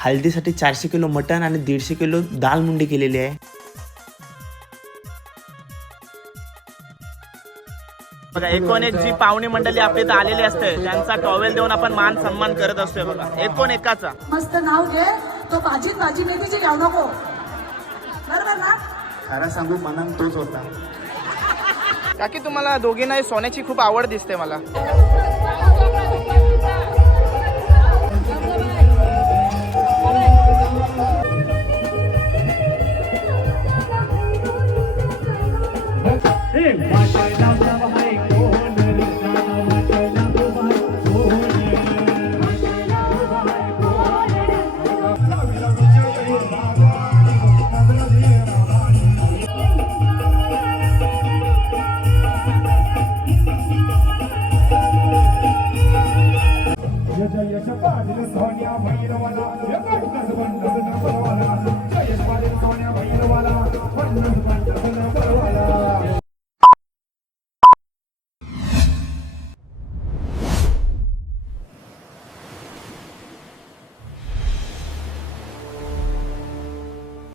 हळदीसाठी 400 किलो मटण आणि 150 किलो दाल मुंडी केलेली आहे. बघा एकूण एक जी पाहुणी मंडळी आपल्या इथं आलेली असते त्यांचा टॉवेल देऊन आपण मान सन्मान करत असतोय. बघा एकूण एकाचा मस्त नाव घे. तो भाजी मेथीची लावू नको. बरोबर ना? खरं सांगू मनात तोच होता. काकी तुम्हाला दोघींना सोन्याची खूप आवड दिसते मला.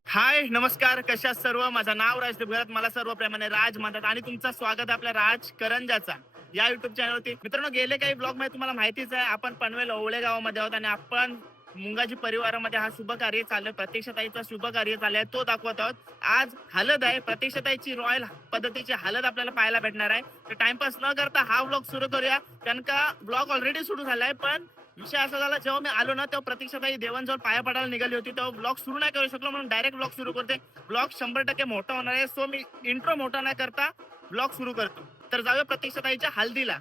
हाय नमस्कार, कशा सर्व. माझं नाव राजदीप घरात, मला सर्व प्रेमाने राज म्हणतात आणि तुमचं स्वागत आपल्या राज करंजाचा या युट्यूब चॅनलवरती. मित्रांनो, गेले काही ब्लॉग मध्ये तुम्हाला माहितीच आहे आपण पनवेल ओवळे गावामध्ये आहोत आणि आपण मुंगाजी परिवारामध्ये हा शुभ कार्य चाललंय, प्रतीक्षाताईचा शुभ कार्य चाललंय तो दाखवत आहोत. आज हळद आहे, प्रतीक्षाताईची रॉयल पद्धतीची हळद आपल्याला पाहायला भेटणार आहे. तर टाइमपास न करता हा ब्लॉग सुरू करूया, कारण का ब्लॉग ऑलरेडी सुरू झालाय. पण विषय असा झाला, जेव्हा मी आलो ना तेव्हा प्रतीक्षाताई देवांजवळ पाया पडायला निघाली होती, तेव्हा ब्लॉग सुरू नाही करू शकलो, म्हणून डायरेक्ट ब्लॉग सुरू करते. ब्लॉग 100% मोठा होणार आहे, सो मी इंट्रो मोठा नाही करता ब्लॉग सुरू करतो. तर जाऊया प्रतीक्षाताईच्या हल्दीला.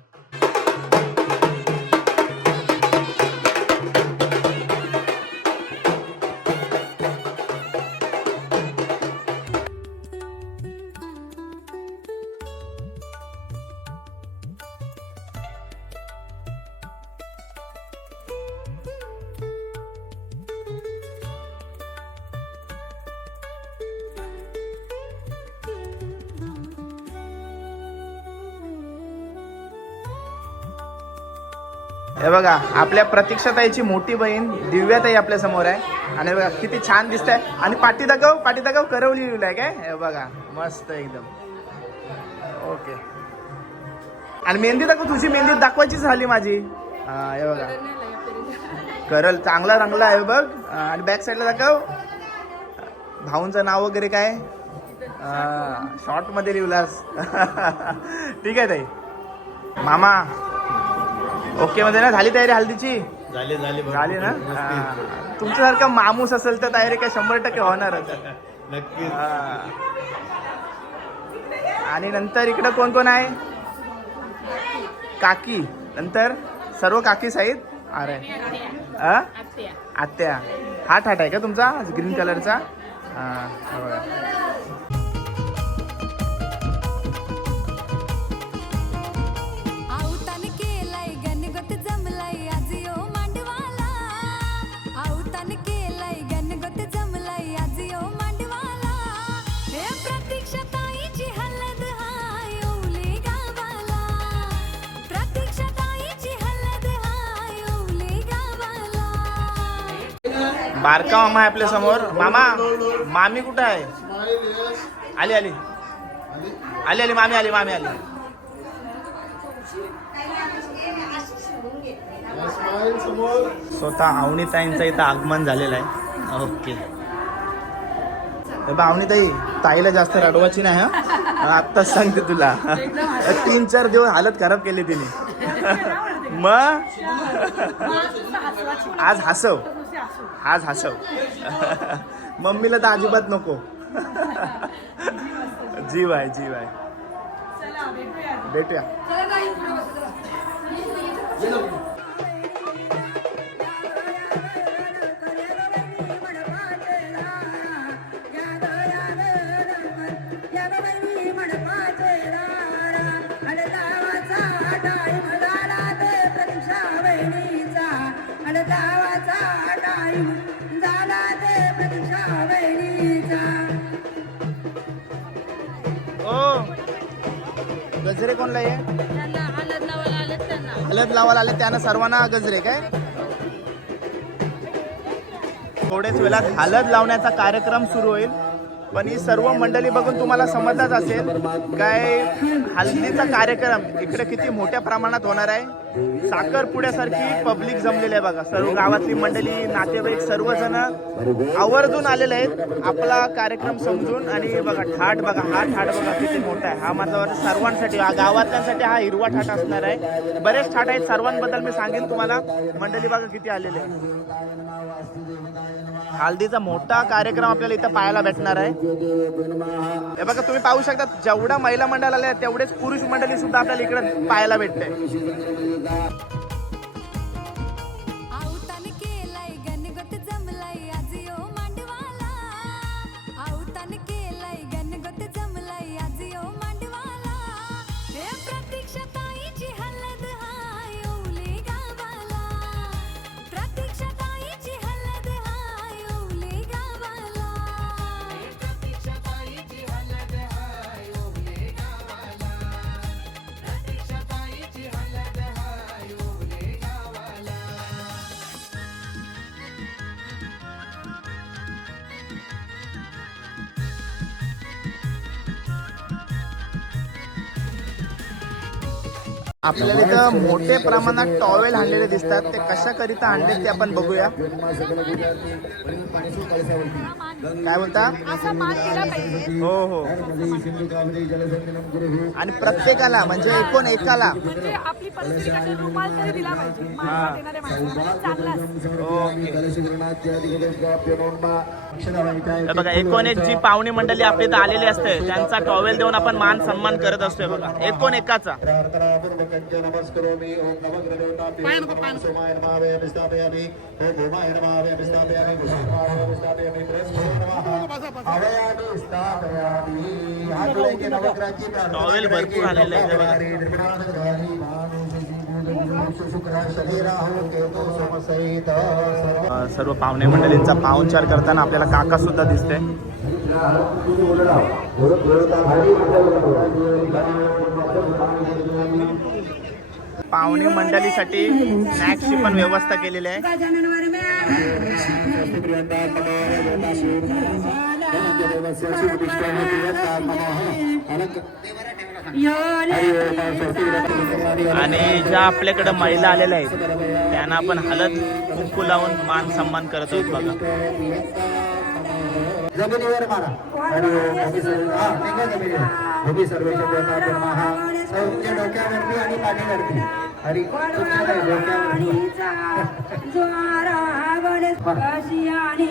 हे बघा आपल्या प्रतीक्षाताईची मोठी बहीण दिव्याताई आपल्या समोर आहे आणि बघा किती छान दिसत आहे. आणि पाठी दाखव करवली लिहिलंय काय. हे बघा मस्त एकदम ओके. आणि मेहंदी दाखव, तुझी मेहंदी दाखवायची झाली माझी. हे बघा करल चांगला रंगला आहे बघ. आणि बॅक साईडला दाखव भाऊंचं नाव वगैरे काय शॉर्ट मध्ये लिहिलास. ठीक आहे ताई. मामा ओके मध्ये ना, झाली तयारी हल्दीची? झाली ना. तुमच्यासारखा माणूस असेल तर तयारी काय 100% होणारच. नक्की. आणि नंतर इकडं कोण कोण आहे? काकी. नंतर सर्व काकीच आहेत. अरे आत्या. हा ठाट आहे का तुमचा ग्रीन कलरचा? बारका मामा आहे आपल्या समोर. मामा मामी कुठं आहे? आली मामी आली. स्वतः अवनीताईंचं इथं आगमन झालेलं आहे. ओके. अवनीताई ताईला जास्त रडवायची नाही हा, आत्ताच सांगते तुला. 3-4 दिवस हालत खराब केली तिने. मग आज हसव. मम्मीला तर अजिबात नको. जीव आहे. भेटूया. गजरे कोणला आहे? हळद लावायला आले त्यांना सर्वांना गजरे काय? थोड्याच वेळात हळद लावण्याचा कार्यक्रम सुरू होईल. पण ही सर्व मंडळी बघून तुम्हाला समजलंच असेल काय हल्दीचा कार्यक्रम इकडे किती मोठ्या प्रमाणात होणार आहे. साखरपुड्यासारखी पब्लिक जमलेली आहे बघा. सर्व गावातली मंडळी, नातेवाईक सर्वजण आवर्जून आलेले आहेत आपला कार्यक्रम समजून. आणि बघा ठाट बघा, हा ठाट बघा किती मोठा आहे. हा माझा वाटतं सर्वांसाठी, गावातल्यांसाठी हा हिरवा ठाट असणार आहे. बरेच ठाट आहेत, सर्वांबद्दल मी सांगेन तुम्हाला. मंडळी बघा किती आलेले आहे. हल्दीचा मोठा कार्यक्रम आपल्याला इथं पाहायला भेटणार आहे. हे बघा तुम्ही पाहू शकता, जेवढा महिला मंडळ आले तेवढेच पुरुष मंडळी सुद्धा आपल्याला इकडे पाहायला भेटते. आपल्याला इथं मोठे प्रमाणात टॉवेल आणलेले दिसतात. ते कशाकरिता आणले ते आपण बघूया. काय बोलता? हो हो. आणि प्रत्येकाला म्हणजे एकूण एकाला आपली परिस्थिती कशी रुमाल तरी दिला पाहिजे. मानवत येणाऱ्या माणसाला चांगला हे बघा एकूण एक जी पाहुणी मंडळी आपल्या इथं आलेली असते त्यांचा टॉवेल देऊन आपण मान सन्मान करत असतोय बघा. एकूण एकाचा. टॉवेल भरपूर आलेले आहे बघा. सर्व पाहुणे मंडळींचा पाहुणचार करताना आपल्याला काका सुद्धा दिसते. पाहुणे मंडळीसाठी स्नॅक्सची पण व्यवस्था केलेली आहे. आणि ज्या आपल्याकडे महिला आलेल्या आहेत त्यांना आपण हळद कुंकू लावून मान सन्मान करत आहोत बघा. जमिनीवर मारा तुमच्या डोक्यावरती आणि पाठीवरती आणि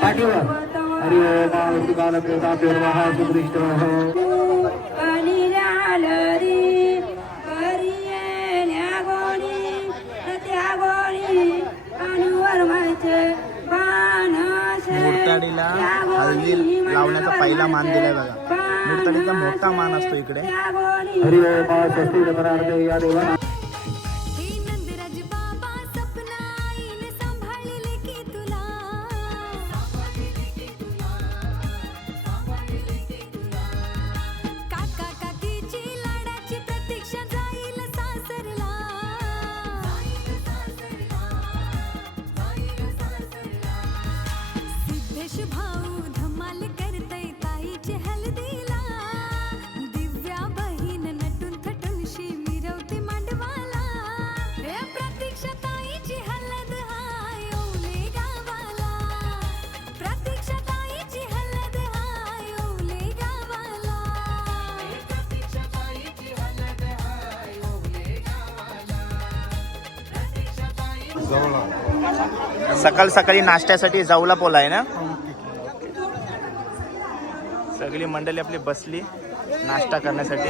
पाठीवर हरी बालकृष्ण मुरताडीला हळदी लावण्याचा पहिला मान दिलाय बघा. मुरताडीचा मोठा मान असतो इकडे. सकाळ सकाळी नाश्त्यासाठी जाऊला पोला आहे ना. सगळी मंडळी आपली बसली नाश्ता करण्यासाठी.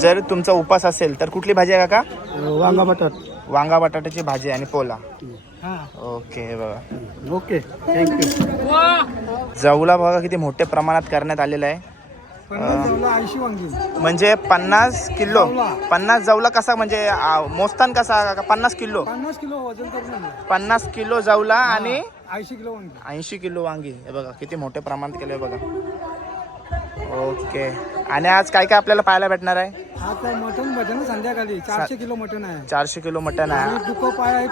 जर तुमचा उपास असेल तर कुठली भाजी आहे काका? वांगा बटाट. वांगा बटाट्याची भाजी आणि पोला. ओके बघा. Okay thank you. जाऊला बघा किती मोठ्या प्रमाणात करण्यात आलेला आहे. 80 वांगी म्हणजे 50 किलो. 50 जाऊला कसा म्हणजे मोजतान कसा? 50 किलो. 50 किलो वजन करून 50 किलो जाऊला आणि 80 किलो वांगी. 80 किलो वांगी. हे बघा किती मोठ्या प्रमाणात केलंय बघा. ओके. आणि आज काय काय आपल्याला पाहायला भेटणार आहे? आता मटन भजन ना संध्याकाळी 400 किलो मटन आहे 400 किलो मटन आहे. आणि डुको पाय आहे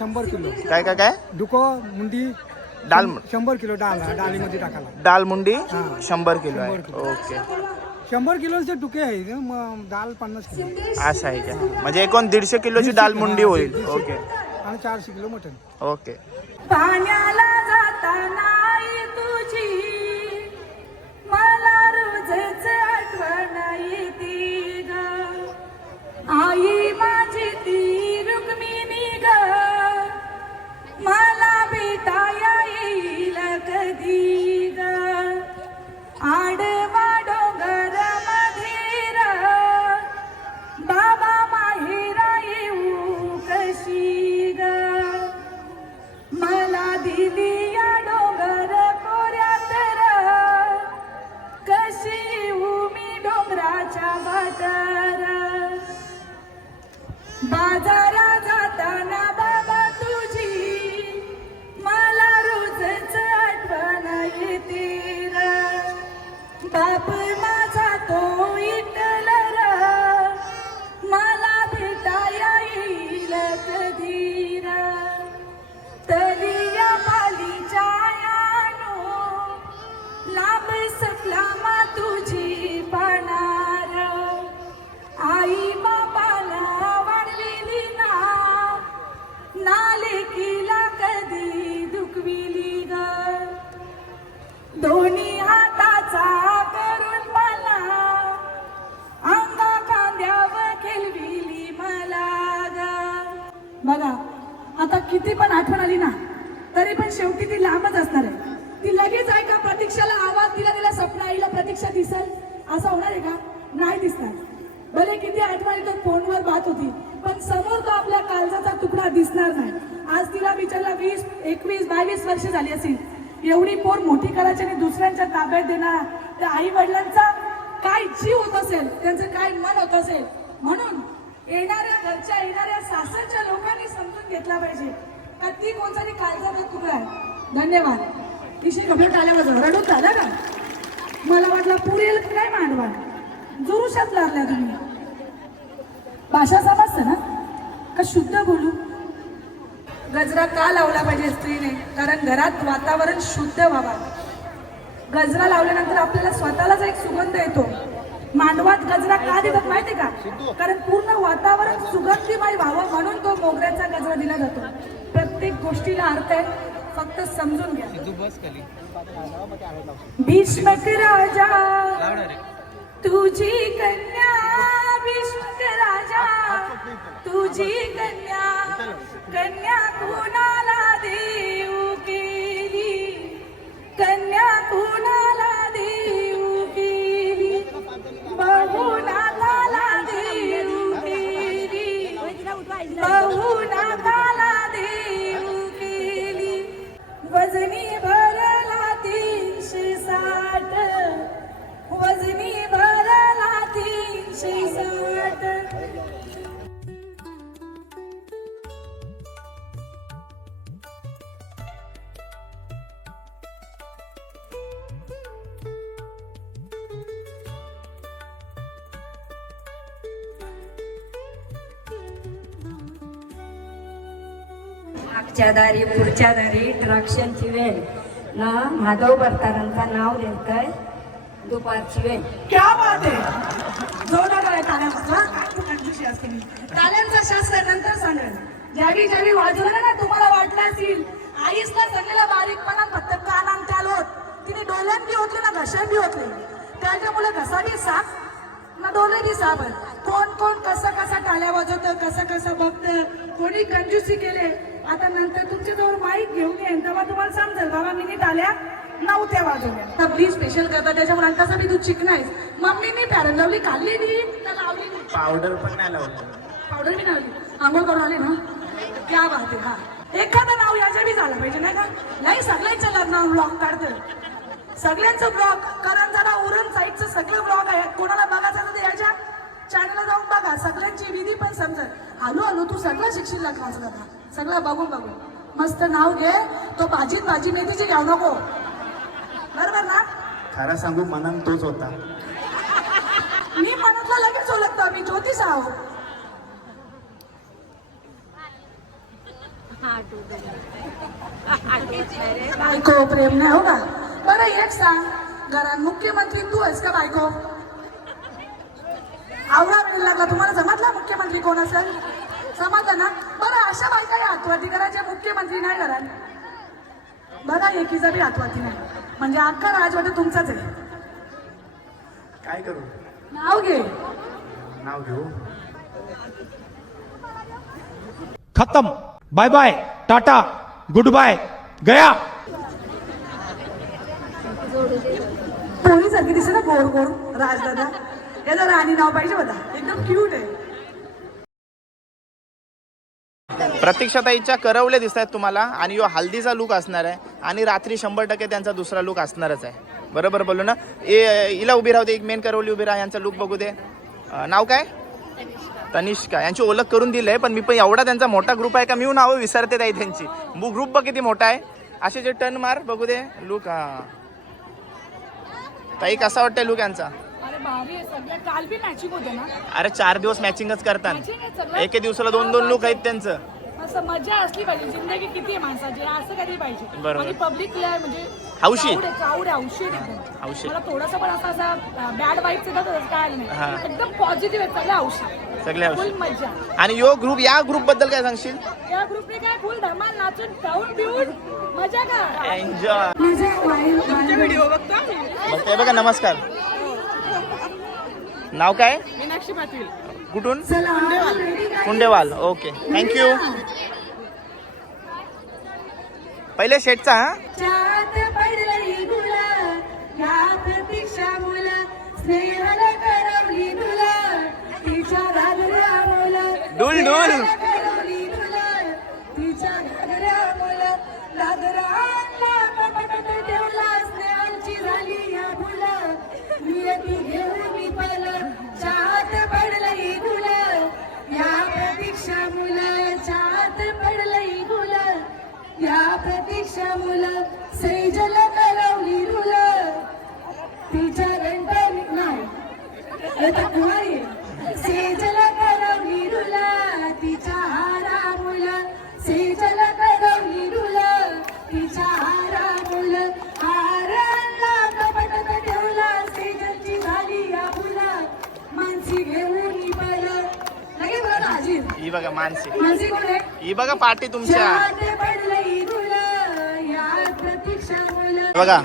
100 किलो. काय काय काय? डुको मुंडी डाल 100 किलो डाळीमध्ये टाकायला. डाल मुंडी हा. 100 किलो आहे. 100 किलो. ओके. 100 किलोचे डुके आहे मग डाळ 50 किलो असं आहे का? म्हणजे एकूण 150 किलोची डाल मुंडी होईल. 150. ओके आणि 400 किलो मटन. ओके. पाण्याला जाताना आई तुझी मला रोजच आठवण येते ग. आई माझी ती रुक्मिणी ग, मला भेटाया येईल कधी ग. आडवा डोंगर मधेर बाबा माहेरा येऊ कशी ग. मला दिली या डोंगर कोऱ्यात र, कशी येऊ मी डोंगराच्या वाटार. बाजारा जाताना बाबा तुझी मला रोजच आठवण येते र. बाप माझा तो इटल र, मला भेटाया येईल कधी र. तलिया पालीच्या यानो लांब सकला मा तुझी पाणार. आई बाबाला वाढविली ना, नालेकीला कधी दुखविली ग. दोन्ही हाताचा करून मला अंगा कांद्यावर खेळविली मला ग. बघा आता किती पण आठवण आली ना तरी पण शेवटी ती लांबच असणार आहे. ती लगेच आहे का प्रतीक्षाला आवाज दिला तिला स्वप्न आईला प्रतीक्षा दिसेल असं होणार आहे का? नाही दिसणार. भले किती आठवण येतो फोनवर बात होती पण समोर तो आपल्या काळजाचा तुकडा दिसणार नाही. आज तिला विचारला 20, 21, 22 वर्ष झाली असेल. एवढी पोर मोठी करायची आणि दुसऱ्यांच्या ताब्यात देणारा त्या आई वडिलांचा काय जीव होत असेल, त्यांचं काय मन होत असेल. म्हणून येणाऱ्या सासरच्या लोकांनी समजून घेतला पाहिजे का ती कोणतरी काळजाचा तुकडा आहे. धन्यवाद. विषय कमी टाळ्यावर रडून झाला का? मला वाटलं पुरेल काय मांडवा जुरुशात लागल्या तुम्ही. भाषा समजतं ना का शुद्ध बोलू? गजरा का लावला पाहिजे स्त्रीने? कारण घरात वातावरण शुद्ध व्हावा. गजरा लावल्यानंतर आपल्याला स्वतःलाच एक सुगंध येतो. मांडवात गजरा का देतात माहितीये का? कारण पूर्ण वातावरण सुगंधीमय व्हावं म्हणून तो मोगऱ्याचा गजरा दिला जातो. प्रत्येक गोष्टीला अर्थ आहे, फक्त समजून घ्या. भीष्मक राजा तुझी कन्या, भीष्मक राजा तुझी कन्या, कन्या कुणाला देऊ केली, कन्या कुणाला देऊ केली, बहुनाथाला देऊ केली, बहुनाथाला देऊ केली. वजनी भरला 360, वजनी भरला 360. मागच्या दारी पुढच्या दारी द्राक्षांची वेल ना माधव भरतारांचा नाव देतय दुपारची वेल. क्या बात आहे. जोरदार आहे टाळ्या वाजवा. कंजूसी असते मी. टाळ्यांचा शास्त्र नंतर सांगेल. ज्यावेळी ज्यावेळी वाजवलं ना तुम्हाला वाटलं असेल आईसला सगळ्याला बारीकपणा फक्त कानान चाल होत. तिने डोळ्यात बी होतले ना घशात बी होतले. त्याच्यामुळे घसा बी साफ ना डोळे बी साफ. कोण कोण कसं कसं टाळ्या वाजवतं, कसं कसं बघतं, कोणी कंजूसी केले. आता नंतर तुमच्याजवळ माईक घेऊन येईन तेव्हा तुम्हाला समजेल बाबा मी टाळ्या नव्हत्या वाजवल्या. तर प्लीज स्पेशल करता त्याच्यामुळे कसं बी तू चिकनायस. मम्मीने पॅरन लावली, खाल्ली नाही तर लावली नाही. पावडर पण नाही लावलं. पावडर बी लावली. आंघोळ करून आली ना. क्या बात आहे. हा एखादं नाव याच्या बी झालं पाहिजे नाही का? नाही सगळ्यांच्या लग्नावर ब्लॉग काढतं. सगळ्यांचं ब्लॉग कारण जरा उरण साईडचं सगळं ब्लॉग आहे. कोणाला बघायचं तर याच्या चॅनलला जाऊन बघा. सगळ्यांची विधी पण समजत. आलो तू सगळं शिक्षण लागलास बघा. सगळं बघून मस्त नाव घे. तो भाजी मेथीची घ्याव नको. बरोबर ना? खरा सांगू मनान तोच होता. मी मनातला लगेच ओळखतो, मी ज्योतिष आहो. बायको प्रेम नाही हो का? बरं एक सांग, घरात मुख्यमंत्री तू आहेस का बायको? आवडा वेळ लागला तुम्हाला, जमतला मुख्यमंत्री कोण असेल? समजलं ना? बरं अशा बायका या हातवरती करायच्या, मुख्यमंत्री नाही घरात. बघा एकीचा बी हातवरती नाही, म्हणजे अख्खा राजवाडा तुमचाच आहे. काय करू? नाव घे. नाव घेऊ. खत्म. Bye bye, tata, good bye, गया. पोरीसारखी दिसते ना गोड गोड राजदादा. याचं राणी नाव पाहिजे होता, एकदम क्यूट आहे. प्रतीक्षाताईच्या करवले दिसत आहेत तुम्हाला आणि यो हल्दीचा लुक असणार आहे आणि रात्री 100% त्यांचा दुसरा लुक असणारच आहे. बरोबर बोललो ना? हिला उभी राहू दे, एक मेन करवली उभी राहा, यांचा लुक बघू दे. नाव काय? तनिष्का. यांची ओळख करून दिली आहे, पण मी पण एवढा त्यांचा मोठा ग्रुप आहे का मी नावं विसरते ताई त्यांची. ग्रुप बघ किती मोठा आहे. असे जे टर्न मार बघू दे लुक. हा ताई कसा वाटतंय लुक यांचा? अरे भारी आहे सगळं. काल बी मॅचिंग होते ना? अरे 4 दिवस मॅचिंगच करतात. मॅचिंग आहे सगळं. एके दिवसाला 2-2 लुक आहेत त्यांचं. असं मजा असली पाहिजे, जिंदगी किती आहे माणसाची, असं कधी पाहिजे. बरोबर. आणि पब्लिक म्हणजे हौशी. क्राऊड आहे, हौशी आहे एकदम. हौशी. मला थोडासा पण असा बॅड वाईब्स येतात काय हा. नाही, एकदम पॉझिटिव्ह आहे, सगळे हौशी, सगळे फुल हौशी. मजा. आणि यो ग्रुप, या ग्रुप बद्दल काय सांगशील? या ग्रुपने काय फुल धमाल नाचून खाऊन पिऊन मजा का. एन्जॉय. व्हिडिओ बघता. मग ते बघा. नमस्कार. नाव काय? मीनाक्षी पाटील. कुठून? कुंडेवाल. Okay, thank you. पहिले शेटचा. हा चात पडली गुला, या प्रतीक्षा मुला, स्नेहाला करवली तुला, तिच्या घागऱ्या मुला, डुल डुल. करवली तुला, तिच्या घागऱ्या मुला, घागरा आणला पटापट ठेवला, स्नेहाची झाली या फुला, नियती घेऊन मी पला, चात पडली गुला, या प्रतीक्षा मुला, चात पडली गुला, या प्रतीक्षा मुलं, सेजल करवली रुलं, तिच्या घंटानी नाही येता कुमारी, सेजल करवली रुलं, तिच्या हारा मुलं, सेजल करवली रुलं, तिच्या हारा मुलं, हारांना कपटत ठेवला, सेजलची झाली या फुलं, मानसी घेऊन पडलं. लगे बघा हाजीर. ही बघा मानसी. मानसी कोण आहे? ही बघा पाठी तुमच्या. चात पडलंय गुलाल, या प्रतीक्षा मुलं. बघा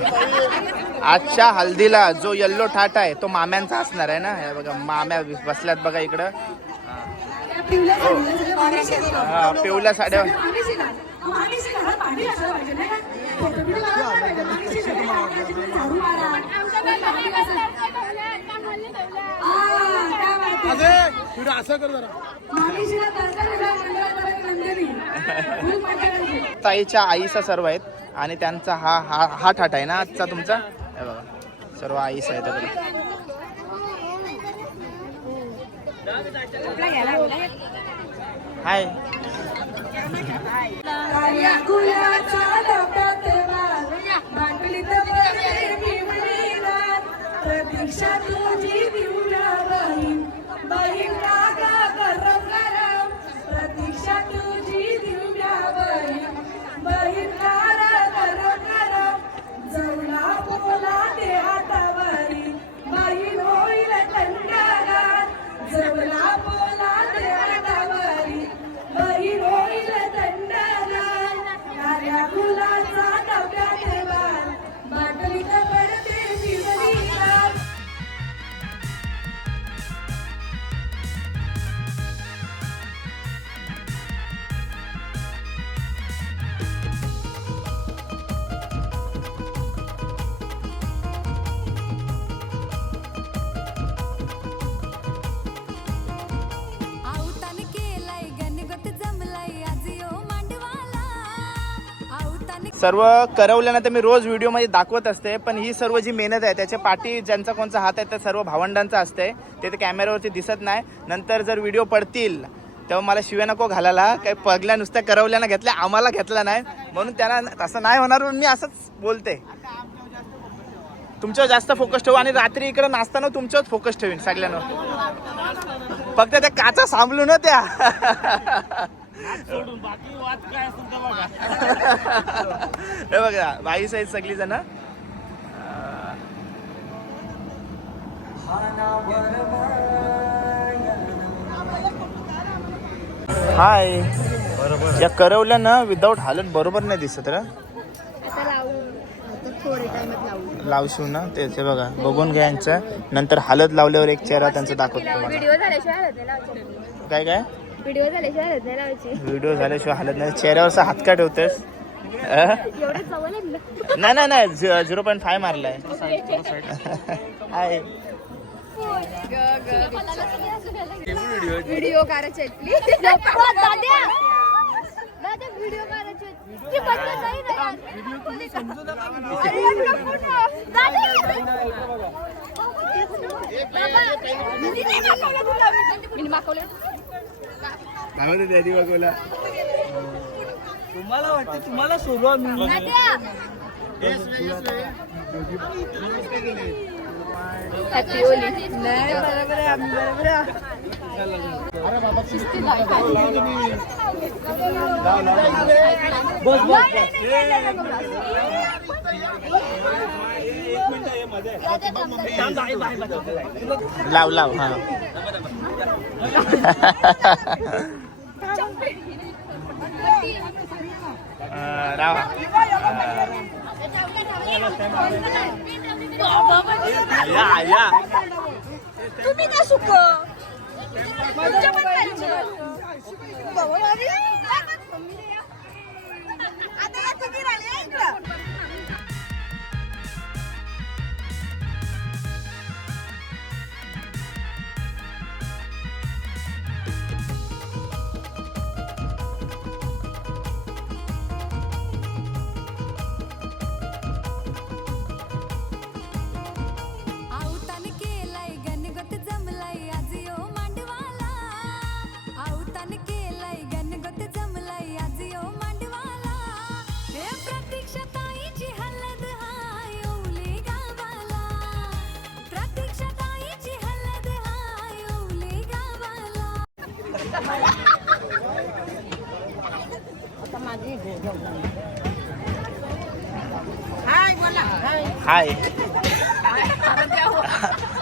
आजच्या हल्दीला जो येल्लो ठाट आहे तो माम्यांचा असणार आहे ना. हे बघा माम्या बसल्यात बघा इकडं. त्या पिवळ्या साडीला सगळं मागाशी असतं. हा, पिवळ्या साड्या. मागाशी घाल. मागाशी घाला, भांडी घातलं पाहिजे नाही का? फोटो बिटो काढायला पाहिजे. मागाशी घाला, मागाशी घाला, झाडू मारा. भांडी घासा. काय माहिती? असं कर जरा. मागाशीला तरकारी घाल, मंडळापर्यंत नंदिनी. फुल मजा करते. ताईच्या आईचा सर्व आहेत आणि त्यांचा हा ठाट आहे ना आजचा तुमचा. हे बघा सर्व आईस आहे तिकडे. हाय. काळ्या गुलाचा डोक्यात वाल, बाटलीत भरले पिवळी गाल, प्रतीक्षा तुझी दिवला बहीण, बहीण काका गरम गरम, प्रतीक्षा तुझी दिवला बहीण, बहीण कारा गरम गरम, जवला बोला ते हातावरी, बहीण होईल थंडगार, जवला बोला ते हातावरी, बहीण होईल थंडगार, काळ्या गुलाचा डब्यात वाल, बाटलीत पडते पिवळी गाल. आऊताने केलाय गणगोत जमलाय आज यो मांडवाला आऊताने सर्व करवल्यानं तर मी रोज व्हिडिओमध्ये दाखवत असते, पण ही सर्व जी मेहनत आहे त्याच्या पाठी ज्यांचा कोणचा हात आहे त्या सर्व भावंडांचा असते. ते कॅमेऱ्यावरती दिसत नाही. नंतर जर व्हिडिओ पडतील तेव्हा मला शिव्या नको घालायला. काही पगल्या नुसत्या करवल्यानं घेतल्या, आम्हाला घेतला नाही म्हणून त्यांना असं नाही होणार म्हणून मी असंच बोलते. तुमच्यावर जास्त फोकस ठेवू आणि रात्री इकडे नाचताना तुमच्यावर फोकस ठेवीन सगळ्यांना. फक्त त्या काचा सांभाळू ना त्या. हे बघा बाई साईड सगळी जण. हाय. या करवल्या ना विदाऊट हालत बरोबर नाही दिसत रे. लावशीव ना ते बघा बघून घ्या यांचं. नंतर हलत लावल्यावर एक चेहरा त्यांचा दाखवतो तुम्हाला. काय काय व्हिडिओ झाल्याशिवाय हालत नाही. चेहऱ्यावरचा हात का ठेवतेस? नाही नाही 0.5 मारलाय. हाय. व्हिडिओ करायचे व्हिडिओ तुम्हाला वाटतं तुम्हाला सुरुवात हॅपी होली. नाही बरोबर आहे आम्ही बरोबर आहे. लाव लाव. हा रावा. या तुम्ही का सुक आवतान केलाय गणगोत जमलाय आज यो मांडवाला. आवतान केलाय गणगोत जमलाय आज यो मांडवाला. हे प्रतीक्षाताईची हलद हाय ओले गावाला. प्रतीक्षाताईची हलद हाय ओले गावाला. हाय.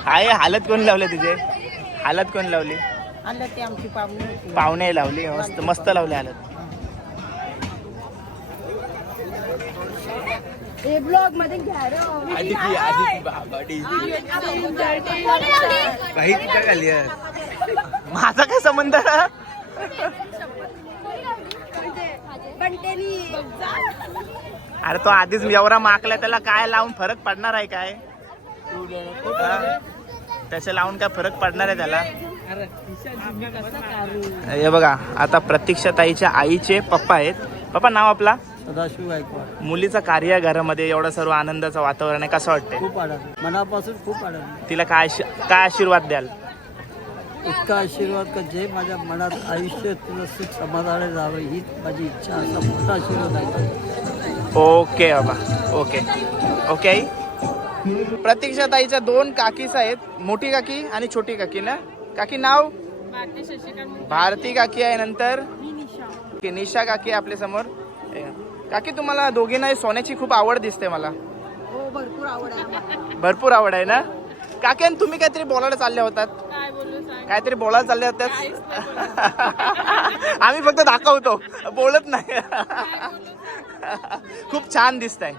हाय. हालत कोण लावले तुझे? हालत कोण लावली? पाहुणे लावली. मस्त मस्त लावले हालत. ब्लॉग मध्ये घ्या माझा काय संबंध? अरे तो आधीच एवढा माकलाय त्याला काय लावून फरक पडणार आहे काय? त्याच्या लावून काय फरक पडणार आहे त्याला? हे बघा आता प्रतीक्षाताईच्या आईचे पप्पा आहेत. पप्पा नाव आपला? सदाशिव गायकवाड. मुलीचं कार्य घरामध्ये एवढं सर्व आनंदाचं वातावरण आहे, कसं वाटतंय? खूप आनंद, मनापासून खूप आनंद. तिला काय आशीर्वाद द्याल? इतका आशीर्वाद का जे माझ्या मनात आयुष्य तुला सुख समाधान जावं हीच माझी इच्छा. असा मोठा आशीर्वाद आहे. ओके बाबा. Okay okay I. प्रतीक्षाताईच्या 2 काकीस आहेत, मोठी काकी आणि छोटी काकी ना. काकी नाव? भारती काकी आहे. नंतर निशा काकी आपल्या समोर. काकी तुम्हाला दोघींना सोन्याची खूप आवड दिसते मला. भरपूर आवड आहे ना काकी. आणि तुम्ही काहीतरी बोलायला चालल्या होतात. काहीतरी बोलायला चालले होतात. आम्ही फक्त दाखवतो, बोलत नाही. खूप छान दिसताय.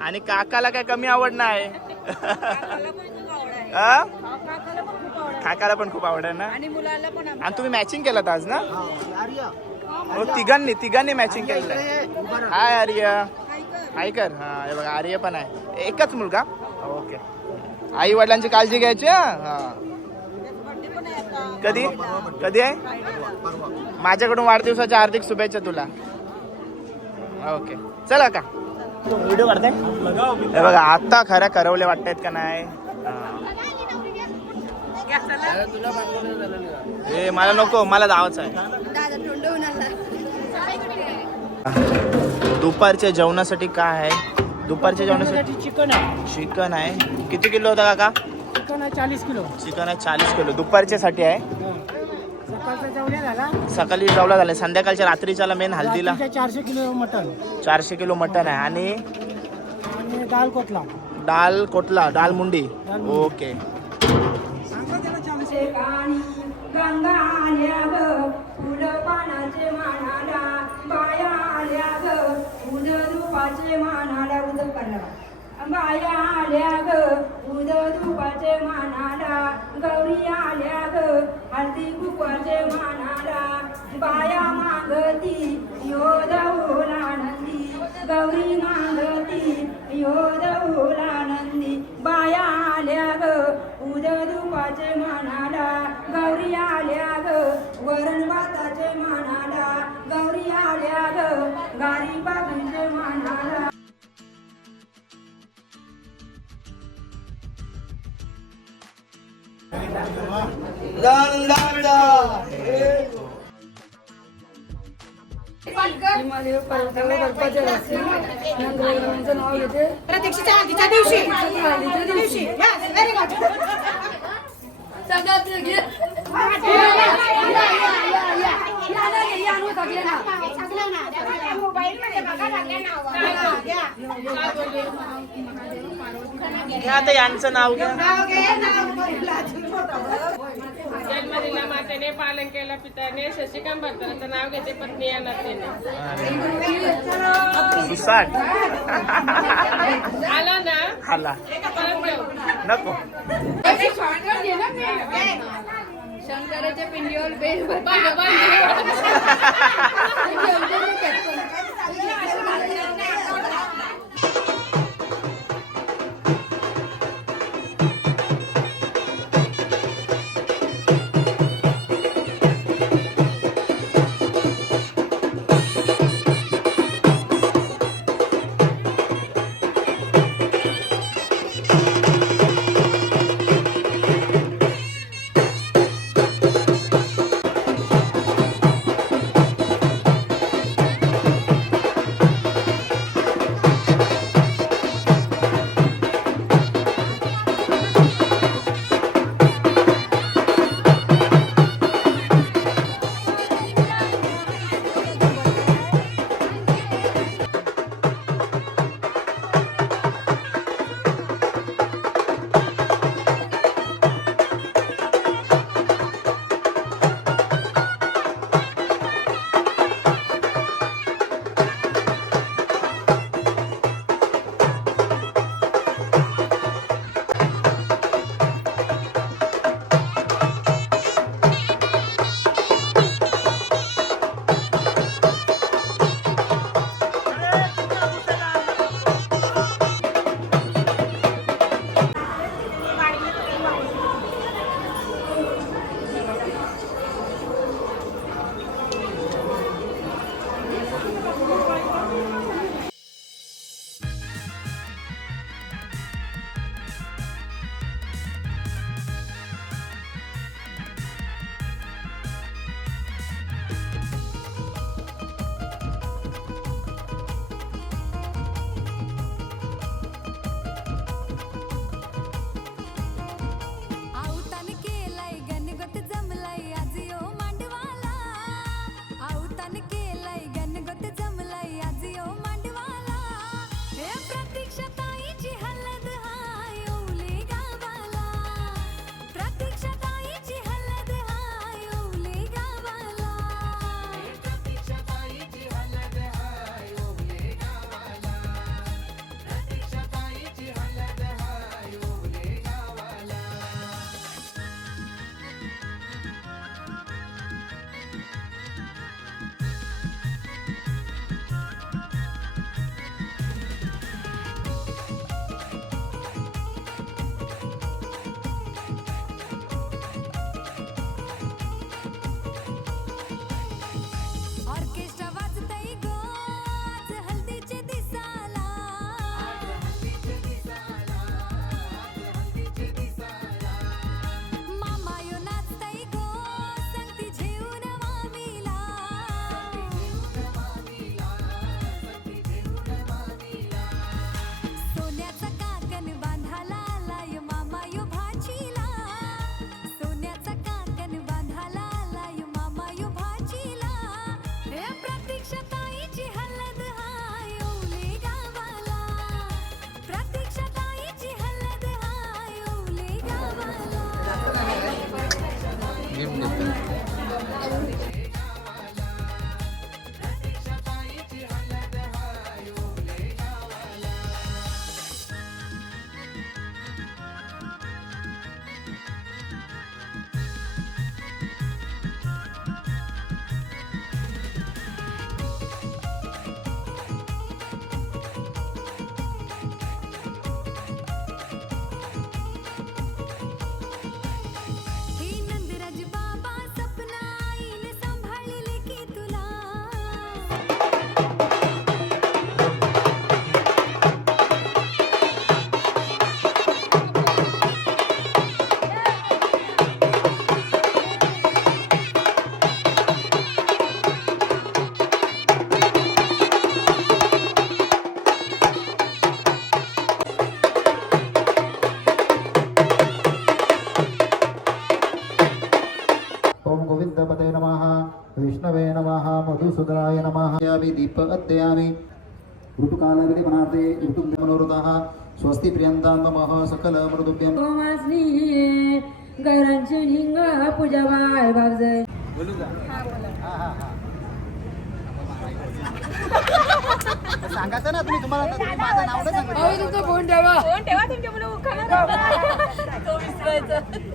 आणि काकाला काय कमी आवड नाही. काकाला पण खूप आवड आहे ना. आणि तुम्ही मॅचिंग केलं आज ना? हो, तिघांनी मॅचिंग केलेलं आहे. हाय आर्य. ऐकर. हा हे बघा आर्य पण आहे. एकच मुलगा. ओके. आई वडिलांची काळजी घ्यायची. हा कधी आहे? माझ्याकडून वाढदिवसाच्या हार्दिक शुभेच्छा तुला. ओके चला का व्हिडिओ काढताय. हे बघा आता खऱ्या करवले वाटतायत का नाही? हे मला नको, मला जावंच आहे. दुपारच्या जेवणासाठी काय आहे? दुपारच्या जेवणासाठी चिकन आहे. चिकन आहे. किती किलो होता काका? चिकन आहे 40 किलो. चिकन आहे 40 किलो. दुपारच्यासाठी आहे. सकाळचा जेवढ्या झाला सकाळी जेवला झालं. संध्याकाळच्या रात्रीच्याला मेन हल्दीला 400 किलो मटन 400 किलो मटन आहे. आणि आणि दाल कोटला. दाल कोटला, दाल मुंडी. ओके. गंगा आल्या ग फुलं पानाचे मानाला, बाया आल्या ग उद रूपाचे मानाला, उद करणार बाया आल्या ग उद रूपाचे मानाला, गौरी आल्या ग हळदी कुंकवाचे मानाला, बाया मागती योद ओलानंदी, गौरी मागती योद ओलानंदी, बाया आल्या ग उद रूपाचे मानाला, गौरी आल्या ग वरण भाताचे मानाला, गौरी आल्या ग गारी बाबीचे मानाला. हिमालय पर्वतावर बर्फाच्या रस्ते नंदनवनाचं नाव घेते. प्रतीक्षेच्या हळदीच्या दिवशी सगळ्यात घे. घ्या आता यांचं नाव घ्या. जन्मदिला मातेने पालन केलं पित्याने, शशिकांत भरतराचं नाव घेते पत्नी या नात्याने. सुसाट आला ना हाला परत घेऊ. नको. शंकराच्या पिंडीवर बेल हे नंदराज बाबा सपना आईने सांभाळले की तुला ओम गोविंदपते नमः विष्णवे नमः मधुसूदनाय नमः यामि दीप अद्यामि ऋतुकालविधिमनार्थे ऋतुमनोरथः स्वस्ति प्रियन्तां नमः सकल मृदुभ्यं घरांची हिंग पूजा बाय बाबजय सांगायचं ना तुम्ही तुम्हाला माझं नाव नाही सांगितलं. तुमचा फोन ठेवा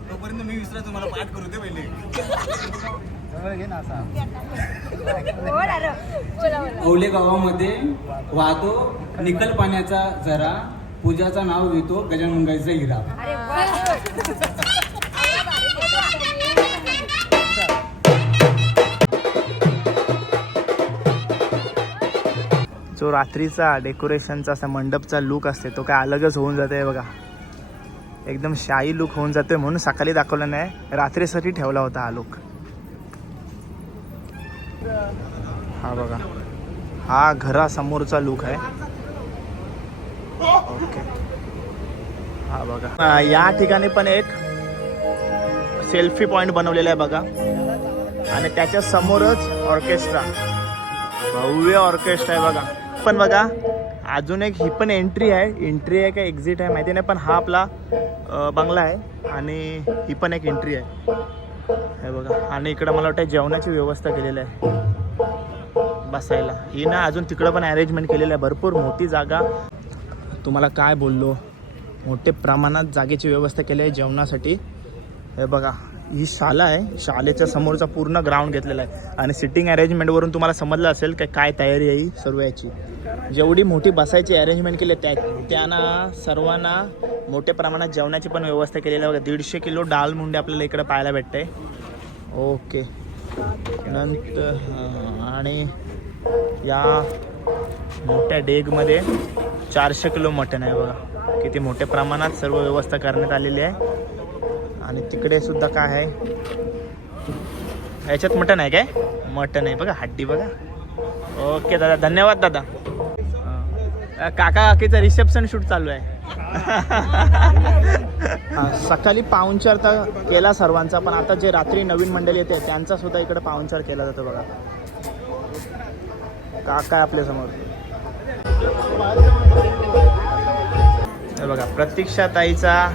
तोपर्यंत मी विसरा तुम्हाला पाठ करू दे पहिले जवळ घे ना असा औले गावामध्ये वाहतो निकल पाण्याचा झरा पूजाचं नाव घेतो गजानन मुंगाईचा हिरा. जो रात्रीचा डेकोरेशनचा असा मंडपचा लुक असते तो काय अलगच होऊन जाते बघा. एकदम शाही लुक होऊन जातोय म्हणून सकाळी दाखवला नाही, रात्रीसाठी ठेवला होता हा लुक. हा बघा, हा घरासमोरचा लुक आहे. ओके, हा बघा. या ठिकाणी पण एक सेल्फी पॉइंट बनवलेला आहे बघा, आणि त्याच्या समोरच ऑर्केस्ट्रा, भव्य ऑर्केस्ट्रा आहे बघा. पण बघा अजून एक ही पण एंट्री आहे का एक्झिट आहे माहिती नाही, पण हा आपला बंगला आहे आणि ही पण एक एंट्री आहे हे बघा. आणि इकडं मला वाटतं जेवणाची व्यवस्था केलेली आहे बसायला. ही ना अजून तिकडं पण अरेंजमेंट केलेलं आहे, भरपूर मोठी जागा. तुम्हाला काय बोललो, मोठे प्रमाणात जागेची व्यवस्था केली आहे जेवणासाठी. हे बघा, ही शाळा आहे, शाळेच्या समोरचा पूर्ण ग्राउंड घेतलेला आहे. आणि सिटिंग अरेंजमेंटवरून तुम्हाला समजलं असेल काय तयारी आहे सर्व याची. जेवढी मोठी बसायची अरेंजमेंट केली त्यांना सर्वांना मोठ्या प्रमाणात जेवणाची पण व्यवस्था केलेली आहे. 150 किलो डाळ मुंडे आपल्याला इकडे पाहायला भेटते. ओके, नंतर आणि या मोठ्या डेगमध्ये 400 किलो मटण आहे बघा. किती मोठ्या प्रमाणात सर्व व्यवस्था करण्यात आलेली आहे. आणि तिकडे सुद्धा काय आहे, ह्याच्यात मटण आहे काय, मटण आहे बघा, हड्डी बघा. ओके दादा, धन्यवाद दादा. काका काकीचं रिसेप्शन शूट चालू आहे. सकाळी पाहुणचार तर केला सर्वांचा, पण आता जे रात्री नवीन मंडळी येते त्यांचा सुद्धा इकडे पाहुणचार केला जातो बघा. काका आपल्या समोर बघा, प्रतीक्षा ताईचा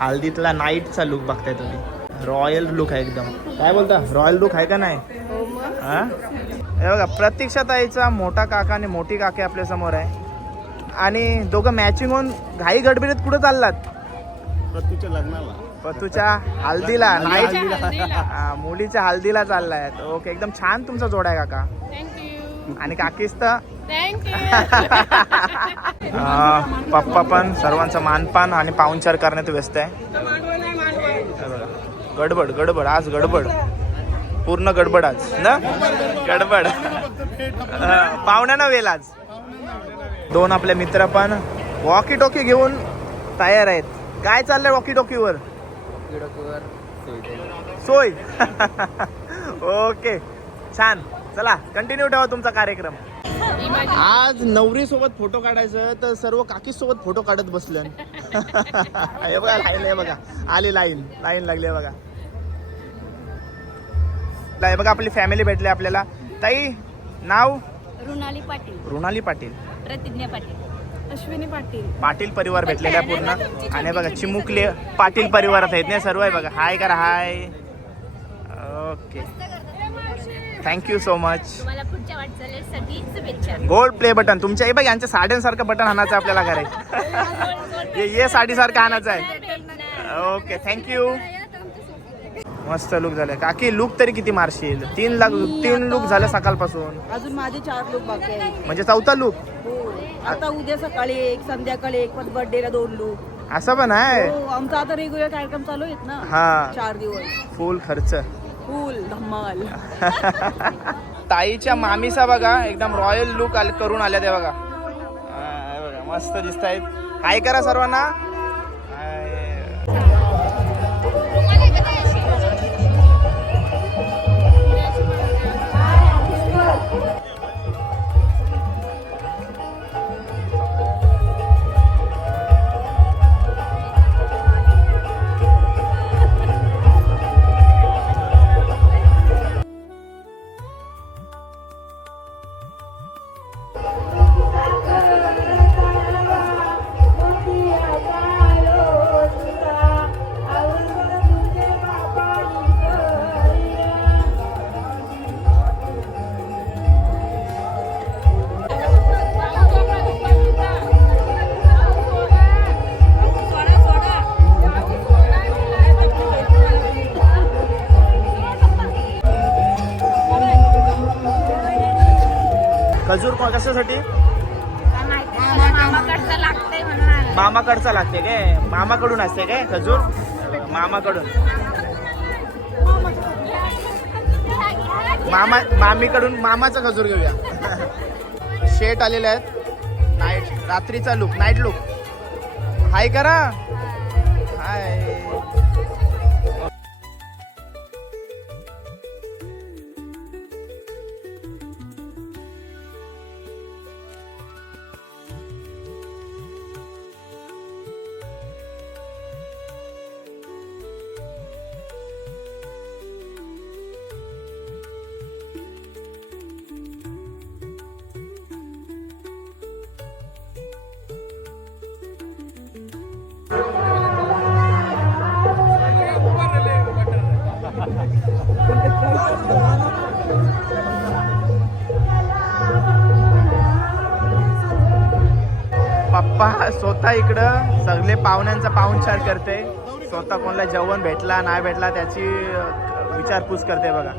हल्दीतला नाईटचा लुक बघताय तुम्ही. रॉयल लुक आहे एकदम. काय बोलता, रॉयल लुक आहे का नाही? हा, हे बघा, प्रतीक्षा ताईचा मोठा काका आणि मोठी काकी आपल्या समोर आहे. आणि दोघं मॅचिंग होऊन घाई गडबडीत कुठं चाललात? पतूच्या हल्दीला, नाईट मुलीच्या हल्दीला चाललाय. ओके, एकदम छान तुमचा जोड आहे काका. आणि काकीस तर पप्पा पण सर्वांचा मानपान आणि पाहुणचार करण्यात व्यस्त आहे. गडबड गडबड आज, गडबड पूर्ण गडबड आज ना, गडबड पाहुण्यांना वेल आज. दोन आपले मित्र पण वॉकी टॉकी घेऊन तयार आहेत. काय चाललंय वॉकी टॉकीवर? सोय. ओके, छान. चला कंटिन्यू ठेवा तुमचा कार्यक्रम. आज नवरी सोबत फोटो काढायचं तर सर्व काकी सोबत फोटो काढत बसलं. हे बघा, लाईन आहे बघा, आली लाईन लागली आहे बघा. हे बघा, आपली फॅमिली भेटली आपल्याला. ताई, नाव? रुणाली पाटील. रुणाली पाटील. प्रतिज्ञा पाटील. अश्विनी पाटील. पाटील परिवार भेटलेला आहे पूर्ण. आणि बघा, चिमुकले पाटील परिवारात आहेत ना सर्व. आहे बघा, हाय करा, hi. Okay thank you so much. तुम्हाला पुढच्या वाटचालीसाठी शुभेच्छा. गोल्ड प्ले बटन तुमच्या हे बघ यांच्या साड्यांसारखं बटन आणायचं आपल्याला करायचं. ये साडीसारखं आणायचं आहे. Okay thank you. मस्त लुक झालं काकी. लुक तरी किती मारशील? 3 लुक झालं सकाळपासून. अजून माझे 4 लोक बाकी आहेत. म्हणजे 4था लुक. हो आता उद्या सकाळी 1, संध्याकाळी 1, पण बर्थडेला 2 लोक. असं पण आहे. हो आमचा आता रेग्युलर कार्यक्रम चालू आहेत ना. हा 4 दिवस फुल खर्च. फुल धमाल. ताईच्या मामीचा बघा एकदम रॉयल लुक करून आल्या ते बघा. हा, हे बघा मस्त दिसत आहेत. हाय करा सर्वांना. खजूर कशासाठी? मामाकडचं लागतंय म्हणून. मामाकडचा लागते काय? मामाकडून असते काय खजूर? मामाकडून. मामीकडून मामाचा खजूर घेऊया. शेट आलेले आहेत. नाईट रात्रीचा लुक, नाईट लुक. हाय करा. हाय. पप्पा स्वतः इकडं सगळे पाहुण्यांचा पाहुणचार करते. स्वतः कोणाला जेवण भेटला नाही भेटला त्याची विचारपूस करते बघा.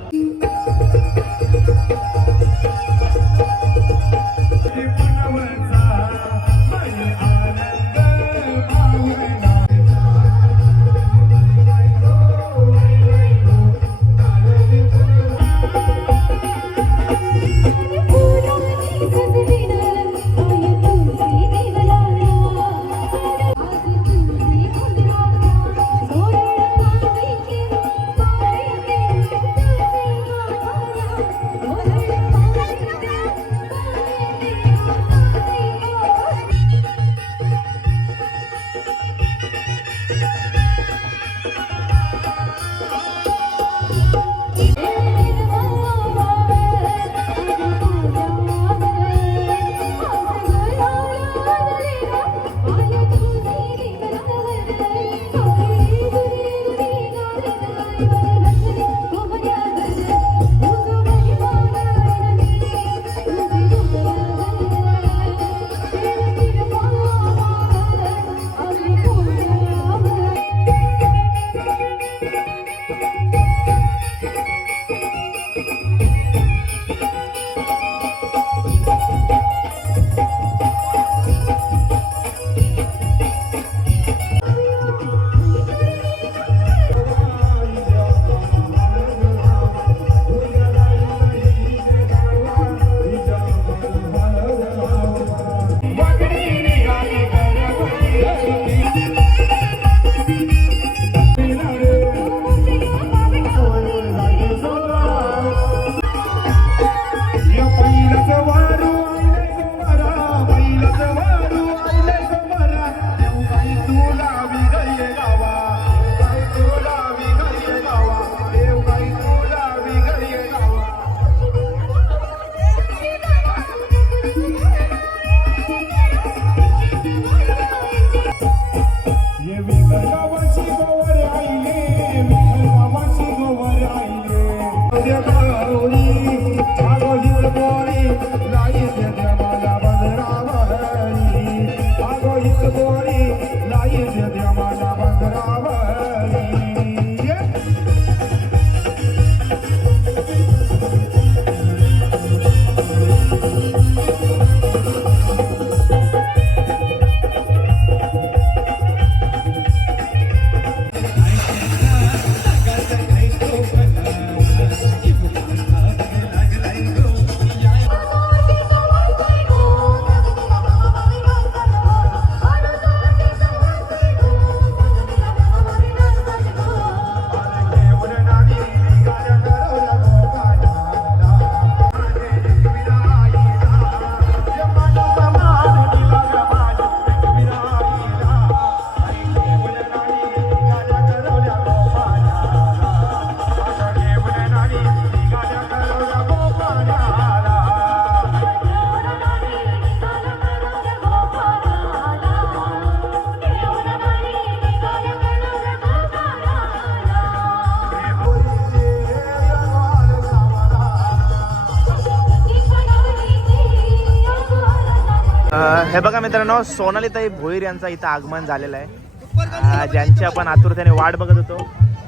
हे बघा मित्रांनो, सोनालीताई भोईर यांचा इथं आगमन झालेलं आहे, ज्यांची आपण आतुरतेने वाट बघत होतो.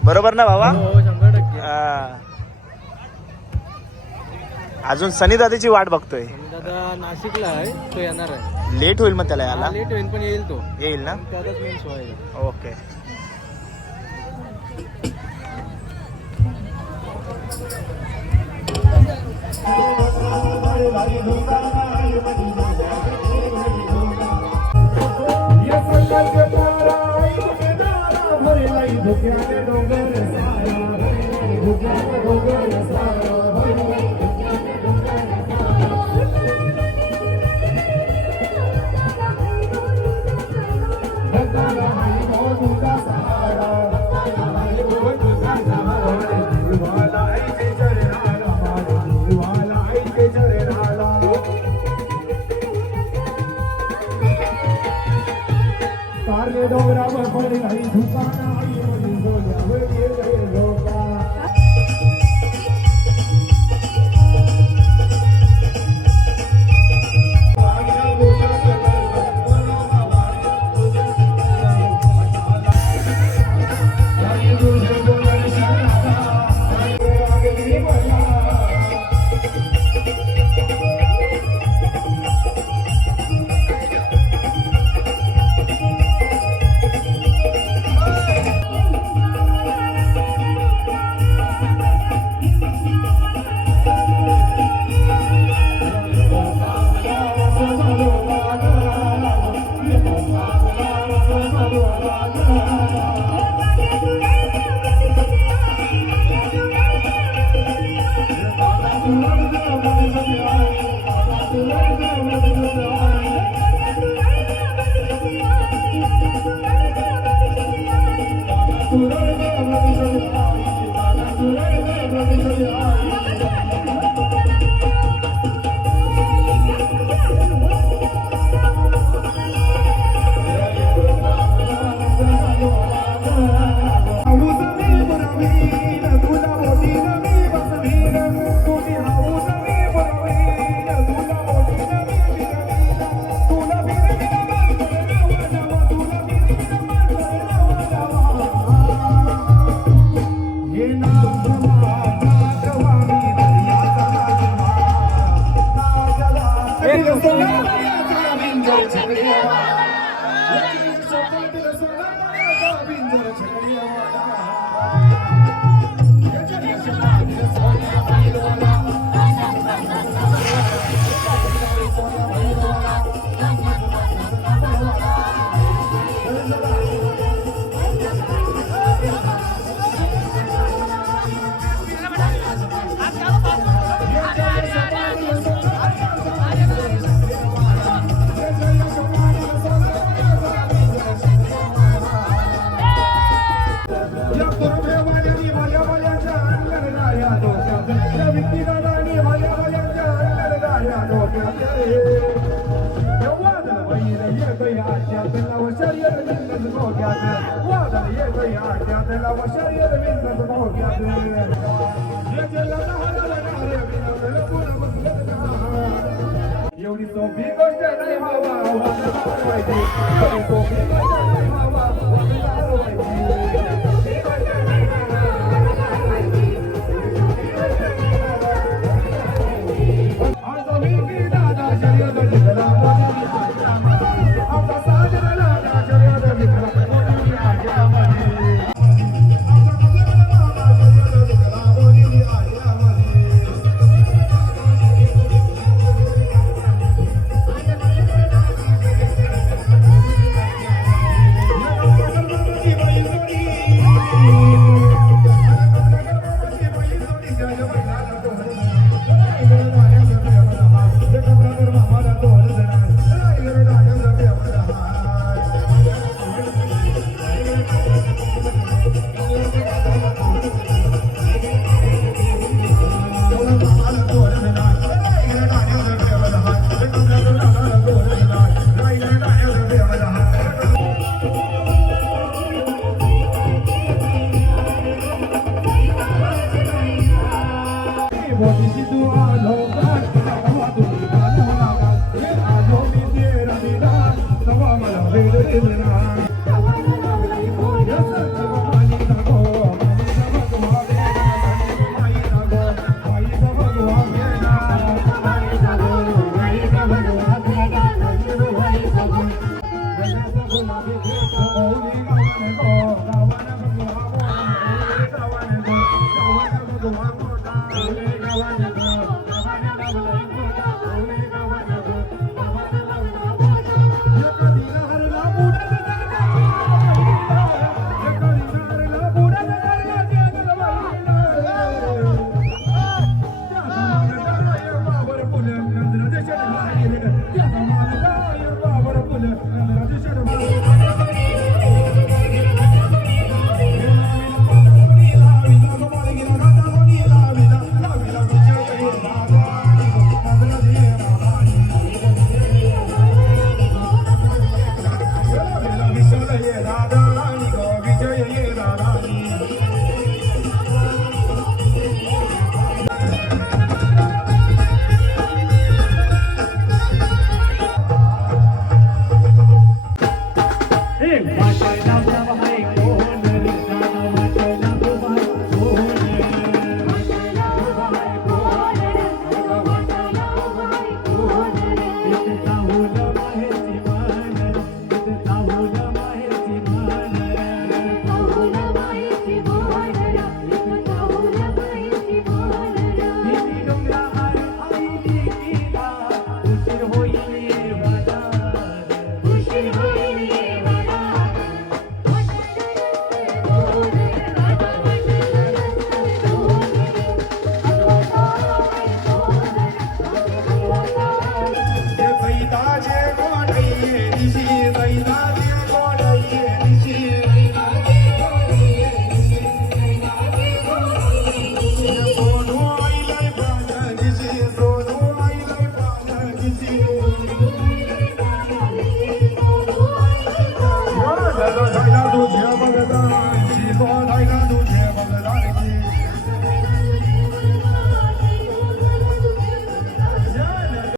बरोबर ना बाबा? 100%. अजून सनी दादाची वाट बघतोय. दादा नाशिकला आहे, तो येणार आहे. लेट होईल मग त्याला यायला? लेट होईल पण येईल तो. येईल ना? त्याचाच मेन शो आहे. ओके. Yeah. एवढी सोपी गोष्ट नाही बाबा वाद घालवायची. एवढी सोपी गोष्ट नाही बाबा वाद घालवायची. आमचा मिल्की दादा शर्यत जिंकला मोदी आज्यामध्ये. आमचा साजरा दादा शर्यत जिंकला मोदी आज्यामध्ये. Go